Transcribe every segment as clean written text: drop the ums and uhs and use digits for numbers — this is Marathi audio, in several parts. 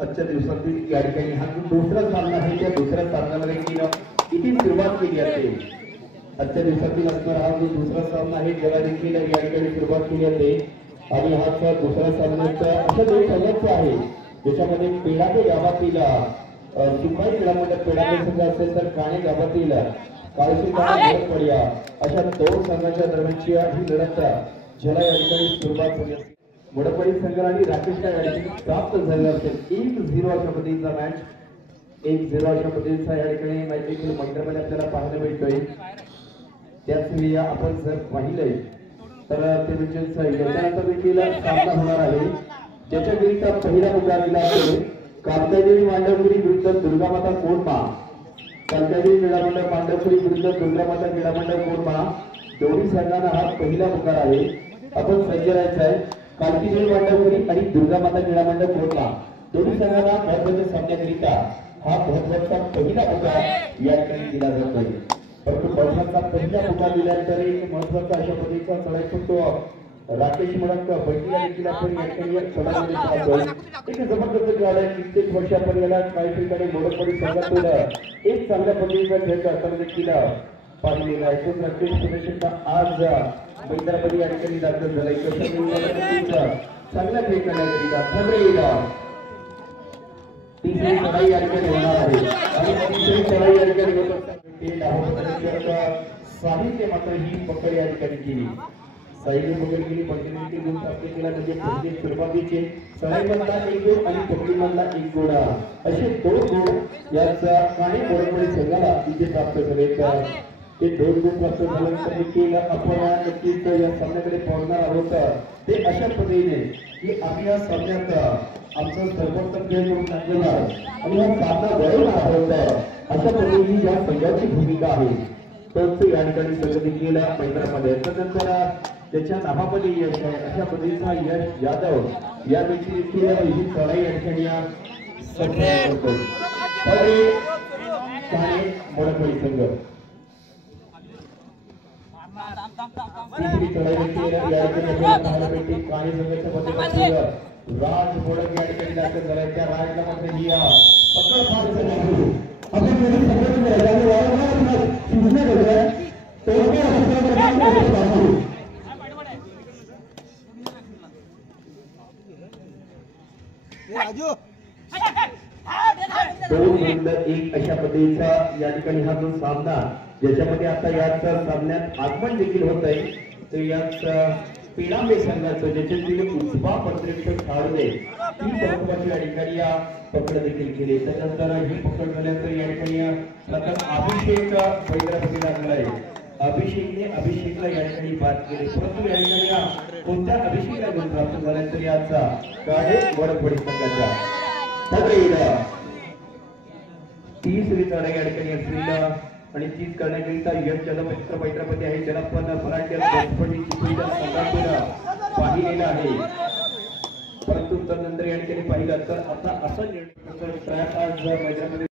आजच्या दिवसातील या ठिकाणी हा जो दुसरा सामना आहे त्या दुसऱ्या सामन्यामध्ये किती सुरुवात केली आहे आजच्या दिवसातील असणारा हा जो दुसरा सामना आहे ज्याला देखील या ठिकाणी सुरुवात केली आहे आणि हा दुसरा सामन्याचा अशा दोन संघांचा आहे ज्याच्यामध्ये पेडाके गावातील सुखाई क्रीडा मंडळ पेडाके संघ असेल तर काणे गावातील काळशीपाडा अशा दोन संघांच्या दरम्यानची ही लढत ज्याला या ठिकाणी सुरुवात झाली असते मोडपडी संघ आणि राकेश या ठिकाणी प्राप्त झालेला असेल 1-0 अशा पद्धतीचा मॅच 1-0 अशा पद्धतीचा या ठिकाणी मॅच देखील मैदानामध्ये आपल्याला पाहायला मिळतोय त्याच वेळी आपण जर पाहिलंय तर ते म्हणजे याच्यानंतर देखील सामना होणार आहे ज्याच्या विरुद्ध पहिला मुकाबला असेल कामतादेवी मांडवपुरी विरुद्ध दुर्गामाता कोंडमा कामतादेवी क्रीडा मंडळ मांडवपुरी विरुद्ध दुर्गामाता क्रीडा मंडळ कोंडमा दोन्ही संघांना हा पहिला मुकाबला आहे आपण सज्ज राहायचं आहे कामतादेवी मांडवपुरी आणि दुर्गामाता क्रीडा मंडळ कोंडमा दोन्ही संघांना महत्त्वाच्या सामन्याकरिता हा महत्त्वाचा पहिला मुकाबला या ठिकाणी दिला जातोय परंतु महत्त्वाचा पहिला मुकाबला दिल्यानंतर एक महत्त्वाचा अशा पद्धतीचा चढाई फक्त राकेश मडक बैठीला देखील आपण या ठिकाणी चढाई पाहतोय एक जबरदस्त खेळ आहे कित्येक वर्षापर्यंत काही ठिकाणी मोडपडी संघातून एक चांगल्या पद्धतीचा खेळ करताना देखील पाहिलेला आहे तो राकेश प्रदर्शनचा आज मैदानामध्ये या ठिकाणी दाखल झालाय कशा चांगला खेळ करण्याकरिता ठरलेला तीसरी चढाई या ठिकाणी होणार आहे आणि तीसरी चढाई या ठिकाणी होत असताना साहित्य मात्र ही पकड या ठिकाणी केली साहित्य पकड केली पकडीने गुण प्राप्त केला म्हणजे पहिले सुरुवातीचे चढाईमधला एक गुण आणि पकडीमधला एक गुण असे दोन गुण याचा काणे मोडपडी संघाला इथे प्राप्त झाले ते दोन गुण प्राप्त झाल्यानंतर देखील आपण नक्कीच या सामन्याकडे पाहणार आहोत ते अशा पद्धतीने की आम्ही या सामन्यात आमचा सर्वोत्तम खेळ करून टाकलेला आणि हा सामना वळवणार आहोत अशा पद्धतीने या संघाची भूमिका आहे तोच या ठिकाणी संघ देखील मैदानामध्ये त्यानंतर त्याच्या नावामध्ये यश आहे अशा पद्धतीचा यश यादव या व्यक्ती देखील ही चढाई या ठिकाणी करतो ठाणे मोडपडी संघ तिसरी चढाई देखील या ठिकाणी पाहायला भेटते काणे संघाच्या माध्यमातून राज मोडक या ठिकाणी दाखल झालाय त्या राजला मात्र ही पकड फार झाली आपण एक अशा पद्धतीचा या ठिकाणी हा जो सामना ज्याच्यामध्ये आता याच सामन्यात आगमन देखील होत आहे तर याच पेडांबे संघाचं ज्याच्यातील उजवा पत्रिका खेळाडूने ती महत्वाची या ठिकाणी पकड देखील केली त्यानंतर ही पकड झाल्यानंतर या ठिकाणी प्रथम अभिषेक मैदानामध्ये लागला आहे अभिषेकला या ठिकाणी बाद केले परंतु या ठिकाणी कोणत्या अभिषेकला गुण प्राप्त झाल्यानंतर याचा काळे मोडपडी संघाचा तिसरी चढाई या ठिकाणी असलेला आणि तीच करण्याकरिता यश जलमित्र मैत्रापती आहे ज्याला पण मराठी संघातून पाहिलेला आहे परंतु त्यानंतर या ठिकाणी पाहिलं तर आता असं निर्णय आज मैदानामध्ये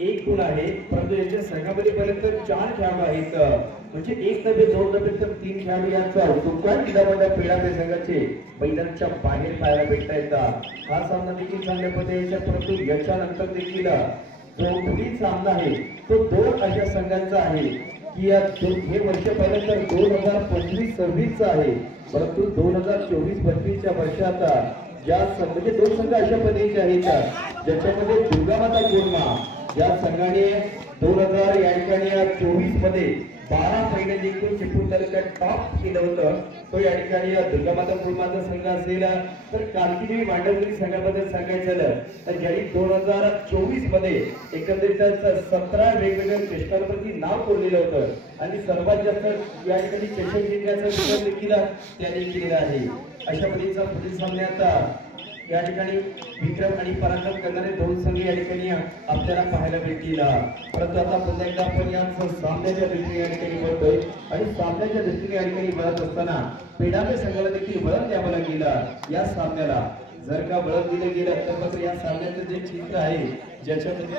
एक गुण आहे परंतु यांच्या संघामध्ये पर्यंत 4 खेळाडू आहेत म्हणजे एक नव्हे दोन नव्हे तर 3 खेळाडू यांचा सुकाळ क्रीडामंडळ पेडांबे संघाचे मैदानाच्या बाहेर पाहायला भेटता येतात हा सामना देखील चांगल्या पद्धतीचा परंतु याच्यानंतर देखील जो पुढील सामना आहे तो 2 अशा संघांचा आहे की हे वर्ष पाहिलं तर 2025-26 आहे परंतु 2024-25 वर्षात ज्या म्हणजे 2 संघ अशा पद्धतीचे आहेत ज्याच्यामध्ये दुर्गामाता कोंडमा या संघाने 2000 या ठिकाणी 24 मध्ये 12 फायनल जिंकून चिपळूण तालुक्यात टॉप केलं होतं तो या ठिकाणी दुर्गामाता कोंडमाचा संघ असेल तर कामतादेवी मांडवपुरी संघाबद्दल सांगायचं झालं तर ज्यांनी 2024 मध्ये एकंदरीत 17 वेगवेगळ्या चषकांवरती नाव कोरलेलं होतं आणि सर्वात जास्त या ठिकाणी चषक जिंकण्याचा विचार देखील त्यांनी केलेला आहे अशा पद्धतीचा पुढील सामन्यात या ठिकाणी विक्रम आणि पराक्रम करणारे दोन संघ या ठिकाणी आपल्याला पाहायला भेटतील। परंतु आता पुन्हा एकदा आपण या सामन्याच्या दृष्टीने या ठिकाणी बघतोय आणि सामन्याच्या दृष्टीने या ठिकाणी बघत असताना पेडामे संघाला देखील बळ द्यावं लागेल या सामन्याला। जर का बळ दिलं गेलं तर मात्र या सामन्याचं जे चित्र आहे ज्याच्यामध्ये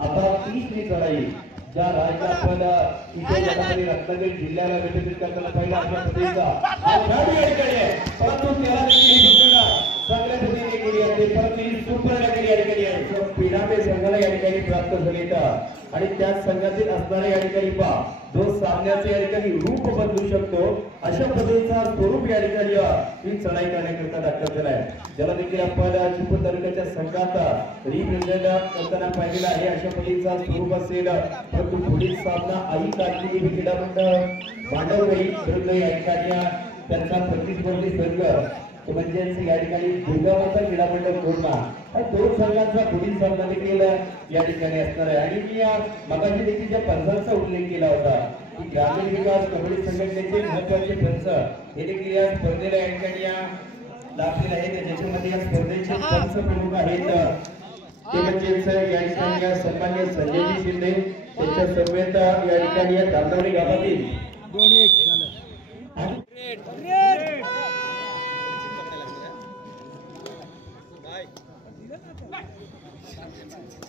आता 30वी लढाई ज्या राज्य आपल्याला इथे रत्नागिरी जिल्ह्याला विकसित करताना पहिला अशा पद्धतीचा हा खेळाडू या ठिकाणी आहे, परंतु त्याला चांगल्या पद्धतीने केली आहे, परंतु ही सुपर या ठिकाणी आहे पेडामे संघाला या ठिकाणी प्राप्त झाले आणि त्याच संघातील असणारे या ठिकाणी पहा जो सामन्याचे या ठिकाणी रूप बदलू शकतो अशा पद्धतीचा स्वरूप या ठिकाणी ही चढाई करण्याकरता दाखल झालाय, ज्याला देखील आपण चिपळूण तालुक्याच्या संघात रिप्रेझेंट करताना पाहिलेला आहे अशा पद्धतीचा स्वरूप असेल। परंतु पुढील सामना आई काटली क्रीडा मंडळ भांडवगडी विरुद्ध या ठिकाणी त्यांचा प्रतिस्पर्धी संघ म्हणजे या ठिकाणी दुर्गामाता क्रीडा मंडळ कोरमा हा दोन संघांचा पुढील सामना देखील या ठिकाणी असणार आहे। आणि मी मगाशी देखील ज्या पंचांचा उल्लेख केला होता की ग्रामीण विकास कबड्डी संघटनेचे महत्त्वाचे पंच हे देखील या स्पर्धेला या ठिकाणी लागलेले आहेत, ज्याच्यामध्ये या स्पर्धेचे पंच प्रमुख आहेत ते म्हणजे या ठिकाणी सन्मान्य संजयजी शिंदे त्यांच्या समवेत या ठिकाणी या दांडवडी गावातील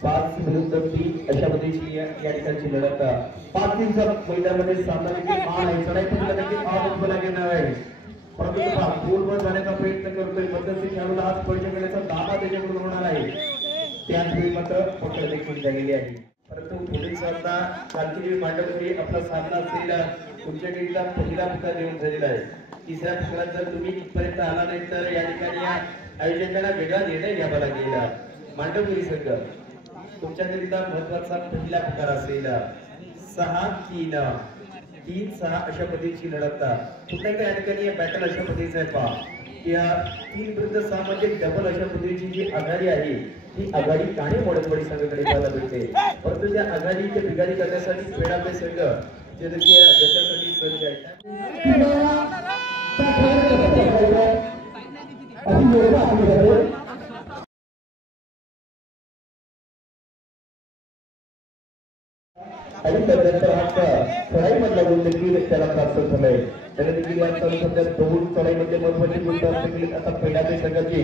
5 विरुद्ध 3 अशा पद्धतीची या ठिकाणची लढत 5-3चा मैदानामध्ये सामना देखील आहे, चढाई पुढला देखील बोला घेणार आहे, परंतु गोलवर जाण्याचा प्रयत्न करतोय मध्यस्थी खेळाडूला हात स्पर्श करण्याचा दावा त्याच्याकडून होणार आहे, त्याचवेळी मात्र पकड देखील झालेली आहे। परंतु पुढील सामना कालची मांडवगडी आपला सामना असेल तुमच्या टीमला पहिला पुकार देऊन झालेला आहे। तिसऱ्या पुकारात जर तुम्ही इथपर्यंत आला नाही तर या ठिकाणी आयोजकांना वेगळा निर्णय घ्यावा लागेल। मांडवगडी संघ तुमच्याकरिता महत्वाचा पहिला पुकार असेल 6-3 3-6 अशा पद्धतीची लढत पुन्हा एकदा या ठिकाणी बॅटल अशा पद्धतीचं आहे पहा या 3 विरुद्ध 6 मध्ये डबल अशा पद्धतीची जी आघाडी आहे ही आघाडी काणे मोडकवाडी संघाकडे पाहायला मिळते, परंतु त्या आघाडीची बिघाडी करण्यासाठी पेडामे संघ जे त्याच्यासाठी सज्ज आहे। आणि त्यानंतर आता चढाईमधला गुण देखील त्याला प्राप्त झालाय, त्याला देखील या सध्या दोन चढाईमध्ये महत्वाची गोष्ट असते आता पेडामे संघाची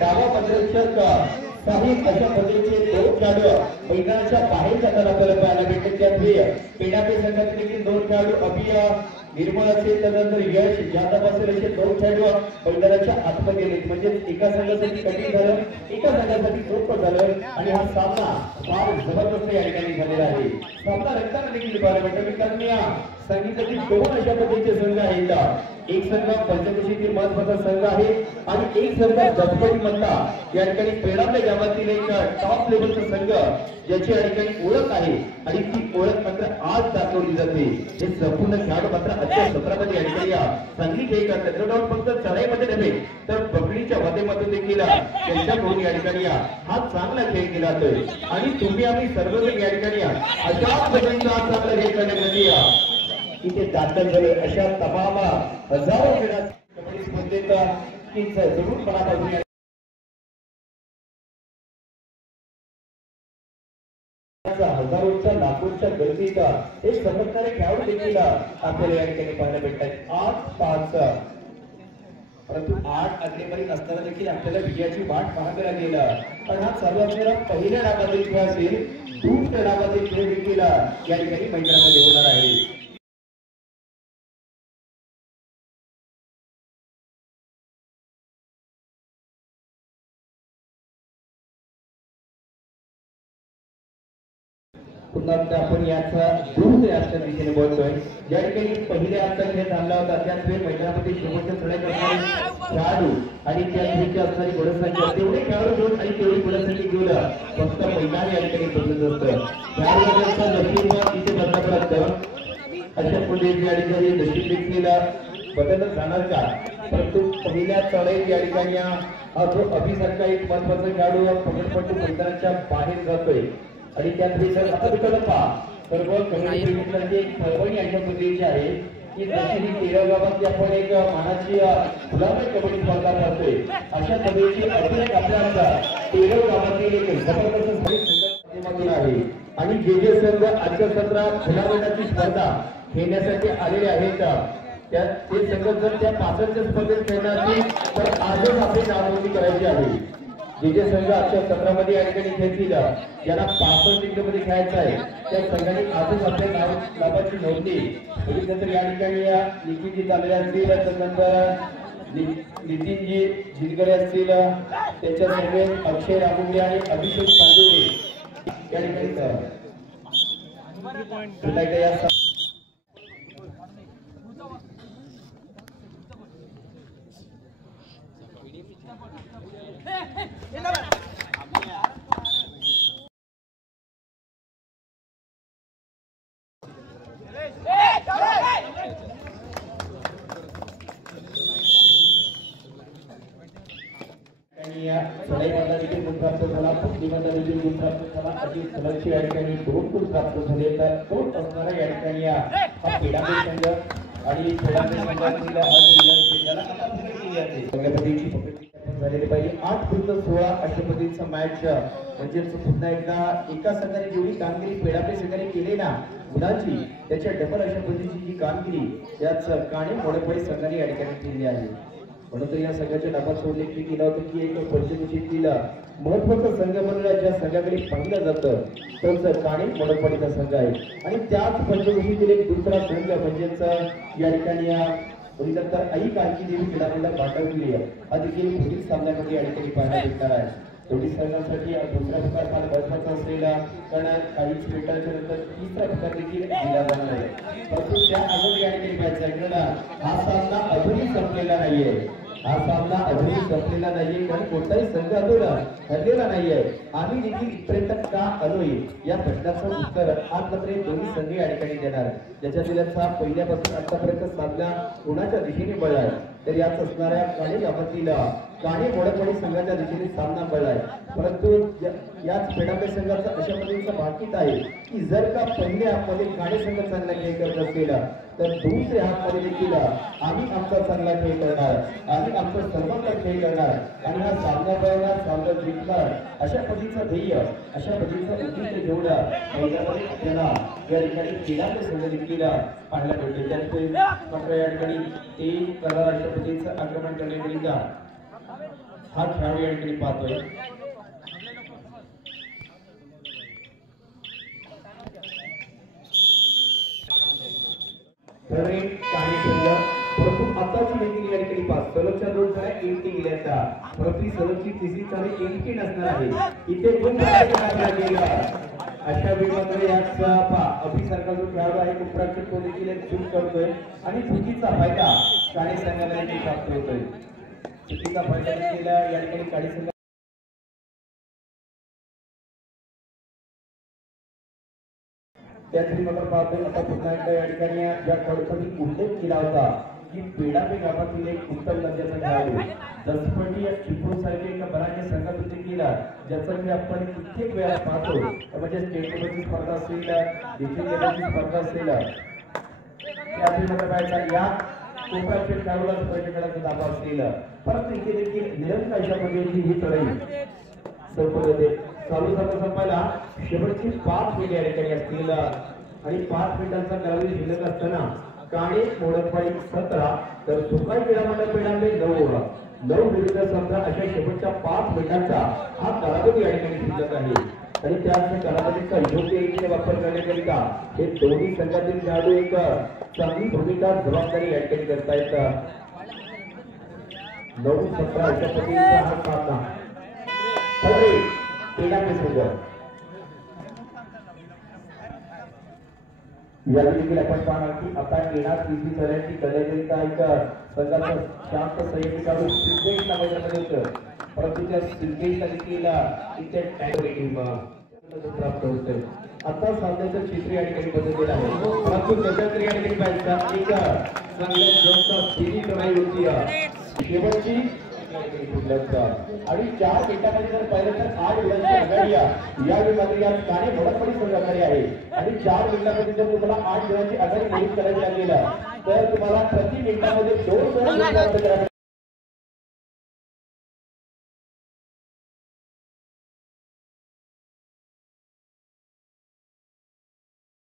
डावा पदरक्षक साहिब अशा पद्धतीचे दोन खेळाडू मैदानाच्या बाहेर जाताना आपल्याला पाहायला भेटले, त्यामुळे पेडामे संघाचे देखील दोन खेळाडू अभिया निर्मळ असेल त्यानंतर यश यादव असेल असे दोन खेळाडू मैदानाच्या आतमध्ये गेले, म्हणजे एका संघासाठी कठीण झालं एका संघासाठी सोपं झालं आणि हा सामना फार जबरदस्त या ठिकाणी झालेला आहे। सामना रंगताना देखील पाहायला भेटला, मित्रांनो सांगितलं दोन अशा पद्धतीचे संघ आहेत, एक संघ पंचकृषीतील महत्वाचा संघ आहे आणि एक संघ जपकडी मधला या ठिकाणी पेडामे गावातील एक टॉप लेवलचा संघ ज्याची या ठिकाणी ओळख आहे आणि ती ओळख मात्र आज दाखवली जाते। हे संपूर्ण खेळाडू मात्र आजच्या सत्रामध्ये या ठिकाणी चांगली खेळ करतात, नो डाऊट फक्त चढाईमध्ये नव्हे तर पकडीच्या वादेमधून देखील त्यांच्याकडून या ठिकाणी हा चांगला खेळ केला जातोय आणि तुम्ही आम्ही सर्वजण या ठिकाणी अशा पद्धतीचा चांगला खेळ करण्यासाठी इथे दाखल झाले। अशा तमाम हजारो कबड्डी स्पर्धेत जरूर मनापासून हजारोच्या लाखोच्या गर्दीत एक चमत्कारी खेळाडू देखील आपल्याला या ठिकाणी पाहायला भेटतात 8-5, परंतु 8 आकडेवारी असताना देखील आपल्याला विजयाची वाट पाहावी लागेल, पण हा चालू असलेला पहिल्या डावातील खेळ असेल, दुसऱ्या डावातील खेळ देखील या ठिकाणी मैदानामध्ये होणार आहे। पुन्हा आपण याचा दुसऱ्या दिशेने बोलतोय, ज्या ठिकाणी पहिल्या आजचा खेळ थांबला होता त्याच वेळी मैदानामध्ये शेवटच्या चढाई करणारे खेळाडू आणि त्याची असणारी गुणसंख्या तेवढे खेळाडू घेऊन आणि तेवढी गुणसंख्या घेऊन फक्त मैदान या ठिकाणी बदलत असतं, खेळाडूचा नशीब तिथे बदलावं लागतं, अशा पद्धतीने या ठिकाणी नशीब देखील बदलत जाणार का, परंतु पहिल्या चढाईत या ठिकाणी हा जो अभिसारखा एक महत्वाचा खेळाडू पकडपट्टू मैदानाच्या बाहेर जातोय आणि त्यात आता सर्व कमिटीचे परभणी अशा पद्धतीची आहे की जशी तेरव गावातली आपण एक मानाची गुलाबी कबड्डी स्पर्धा करतोय अशा पद्धतीची अनेक आपल्या तेरव गावातील एक जबरदस्त संघटनेमधून आहे आणि जे संघ आजच्या सत्रात गुलाबी स्पर्धा खेळण्यासाठी आलेले आहेत ते संघ जर त्या पाचच्या स्पर्धेत खेळणार असतील तर आजच आपली नावनोंदणी करायची आहे। जे संघ आजच्या सत्रामध्ये या ठिकाणी खेळतील ज्यांना 65 जिल्ह्यामध्ये खेळायचं आहे त्या संघाने आजच आपल्या नावाची नोंदणी तर या ठिकाणी निखिलजी चांगले असतील त्यानंतर नितीनजी जिलगरे असतील त्यांच्या समवेत अक्षय रामुंडे आणि अभिषेक चांदोरे या ठिकाणी प्राप्त झाला देखील गुण प्राप्त झाला अशी सलगची या ठिकाणी 2 गुण प्राप्त झाले तर 2 असणारा या ठिकाणी हा पेडांबे संघ आणि पेडांबे संघातील झालेली पाहिजे 8 विरुद्ध 16 अशा पद्धतीचा मॅच म्हणजे पुन्हा एकदा एका संघाने जेवढी कामगिरी पेडांबे संघाने केली ना गुणाची त्याच्या डबल अशा पद्धतीची जी कामगिरी याच काणे मोडपळी संघाने या ठिकाणी केली आहे। म्हणून या संघाच्या नावात सोडले की केला होतं की एक पंचकृषीतील महत्वाचा संघ म्हणून ज्या संघाकडे पाहिलं जातं तोच काणे मोडपळीचा संघ आहे आणि त्याच पंचकृषीतील एक दुसरा संघ म्हणजेच या ठिकाणी नंतर आई कारकी देवी क्रीडामंडळ पाठवली आहे हा देखील पुढील सामन्यामध्ये या ठिकाणी पाहायला भेटणार आहे। दोन्ही संघांसाठी दुसरा प्रकार फार महत्वाचा असलेला कारण काहीच मिनिटांच्या नंतर तिसरा प्रकार देखील दिला जाणार आहे परंतु त्या अगोदर या ठिकाणी मॅच आहे हा सामना अजूनही संपलेला नाहीये हा सामना अजूनही संपलेला नाहीये कारण कोणताही संघ अजून हरलेला नाहीये आम्ही देखील इथपर्यंत का आलोय या प्रश्नाचं उत्तर आज मात्र दोन्ही संघ या ठिकाणी देणार ज्याच्यातील पहिल्यापासून आतापर्यंत सामना कोणाच्या दिशेने बळ आहे तर याच असणाऱ्या काणे गावातील काणे मोडपळी संघाच्या दिशेने सामना बळ आहे परंतु याच पेडांबे संघाचा अशा पद्धतीचा भाकीत आहे की जर का पहिल्या हाफमध्ये काणे संघ चांगला खेळ करत असेल तर दुसऱ्या हाफमध्ये देखील आम्ही आमचा चांगला खेळ करणार आम्ही आमचा सर्वांचा खेळ करणार आणि हा सामना बळणार सामना जिंकणार अशा पद्धतीचा ध्येय अशा पद्धतीचा उद्दिष्ट जेवढा मैदानामध्ये आपल्याला या ठिकाणी पेडांबे संघ देखील पाहायला भेटते त्यामुळे मात्र या ठिकाणी ते करणार अशा पद्धतीचं आक्रमण करण्याकरिता हा खेळाडू या ठिकाणी पाहतोय परंतु आताची देखील या ठिकाणी पास सलगच्या 2 झाल्या एंटी गेल्याचा परंतु सलगची तिसरी चाले एंटी नसणार आहे इथे गुण अशा वेळी याचा अभिसारखा जो खेळाडू आहे कुप्राक्षक तो देखील एक चूक करतोय आणि चुकीचा फायदा काळे संघाला प्राप्त होतोय चुकीचा फायदा देखील या ठिकाणी काळे संघ त्यासाठी मात्र पाहतोय आता पुन्हा एकदा या ठिकाणी ज्या खेळाडूचा मी उल्लेख केला होता की पेडांबे गावातील एक उत्तम दर्जाचा खेळाडू दसपटी या चिपळूण सारखे एका बराचशा संघातून केला ज्याचा मी आपण कित्येक वेळा पाहतो म्हणजे स्टेट लेवलची स्पर्धा असेल डिस्ट्रिक्ट लेवलची स्पर्धा असेल त्यासाठी मात्र पाहायचा या कोपराच्या खेळाडूला स्पर्धेकडे दाबा असेल परंतु इथे देखील निरंतर अशा पद्धतीची ही लढाई संपवते चालू संपायला शेवटची 5 मिनिटे या ठिकाणी असतील आणि 5 मिनिटांचा कालावधी शिल्लक असताना काणे मोडपळी 17 तर सुकाई क्रीडामंडळ पेडांबे 9 विरुद्ध 17 अशा शेवटच्या 5 मिनिटांचा हा कालावधी या ठिकाणी शिल्लक आहे आणि त्याच कालावधीचा योग्य रीतीने वापर करण्याकरिता हे दोन्ही संघातील खेळाडू एक चांगली भूमिका जबाबदारी या ठिकाणी करतायत 9-17 अशा पद्धतीचा हा सामना पेडांबे संघ याला देखील आपण पाहणार की आता येणार तिसरी सगळ्यांची करण्याकरिता एक संघाचा शांत संयमी काढून सिद्धेश नावामध्ये होतं परंतु त्या सिद्धेशला देखील इथे टाइम प्राप्त होतोय आता सामन्याचं चित्र या ठिकाणी बदललेलं आहे परंतु त्याच्यात या ठिकाणी पाहिजे एक चांगल्या जोरदार स्थिती लढाई होती शेवटची ठिकाणी शिल्लक आणि 4 मिनिटांमध्ये जर पाहिलं तर 8 गुणांची आघाडी यावेळी मात्र या काणे मोडकपडी संघाकडे आहे आणि 4 मिनिटांमध्ये जर तुम्हाला 8 गुणांची आघाडी मोडीत करायची लागली तर तुम्हाला प्रति मिनिटामध्ये 2 गुण प्राप्त करावे.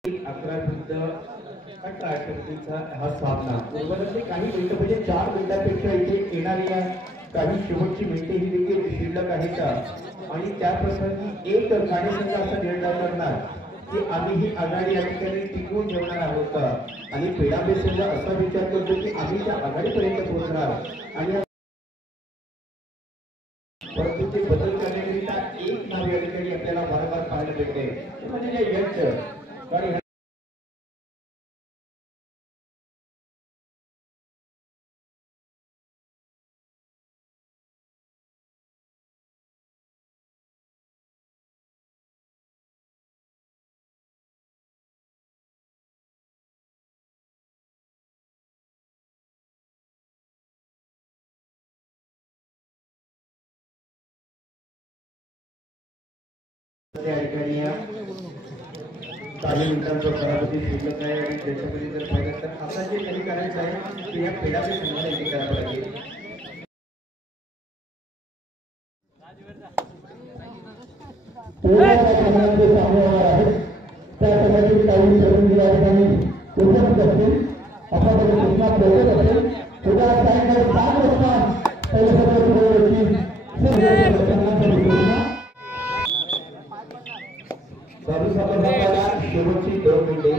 11 विरुद्ध 18 हा सामना उर्वरित काही मिनिटं म्हणजे 4 मिनिटांपेक्षा इथे येणारी काही शेवटची मिनिटे ही देखील शिल्लक आहेत आणि त्या प्रसंगी एक काणे संघ असा निर्णय करणार की आम्ही ही आघाडी या ठिकाणी टिकवून ठेवणार आहोत आणि पेडाबे संघ असा विचार करतो की आम्ही त्या आघाडीपर्यंत पोहोचणार आणि परंतु ते बदल करण्याकरिता एक नाव या ठिकाणी आपल्याला वारंवार पाहायला भेटते म्हणजे यश कारण काही मिनिटांचा पराभूती शिल्लक आहे आणि त्याच्यामध्ये जर पाहिलं तर आता जे काही करायचं आहे ते या पेडाचे संघाला इथे करावं लागेल. शेवटची 2 मिनिटे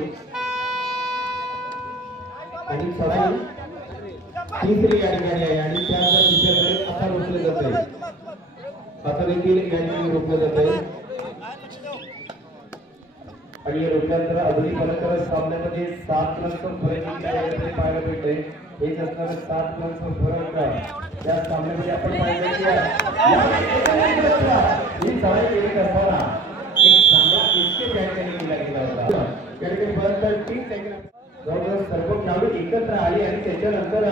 आणि सराई तिसरी या ठिकाणी आहे आणि त्यानंतर दुसऱ्याकडे आता रोखले जाते आता देखील या ठिकाणी रोखलं जाते आणि या रोखल्यानंतर अजूनही परत सामन्यामध्ये 7 रनचं फरक पाहायला भेटते. हेच असणारं 7 रनचं फरक या सामन्यामध्ये आपण पाहिलं की ही सराई केली असताना एक चांगला इस्केप या ठिकाणी केला गेला होता. त्या ठिकाणी परत 3 सेकंद जवळजवळ सर्व खेळाडू एकत्र आले आणि त्याच्यानंतर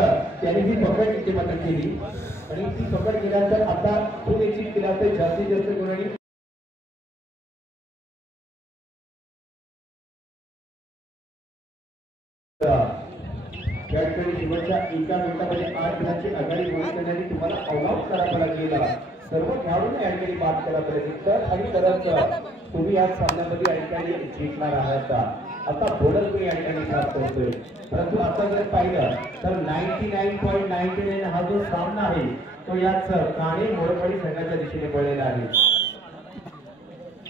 त्यांनी ही पकड इथे मात्र केली आणि ती पकड केल्यानंतर आता तो निश्चित केला तर जास्तीत जास्त गुणांनी या ठिकाणी शेवटच्या 1 मिनिटामध्ये 8 गुणांची आघाडी होईल करण्यासाठी तुम्हाला ऑल आउट करावा लागेल. सर्व खेळाडूंना या ठिकाणी बाद करावं लागेल तर आणि तरच तुम्ही या सामन्यामध्ये या ठिकाणी जिंकणार आहात. आता बोनस पण या ठिकाणी प्राप्त होतोय परंतु आता जर पाहिलं तर 99.99 हा जो सामना आहे तो याच काणे मोडकपडी संघाच्या दिशेने पडलेला आहे.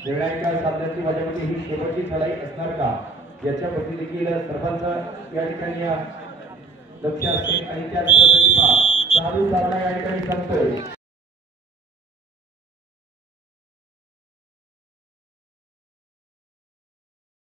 निर्णायक सामन्याची माझ्यामध्ये ही शेवटची लढाई असणार का याच्यावरती देखील सर्वांचं या ठिकाणी लक्ष असते आणि त्याच पद्धतीने चालू सामना या ठिकाणी संपतोय.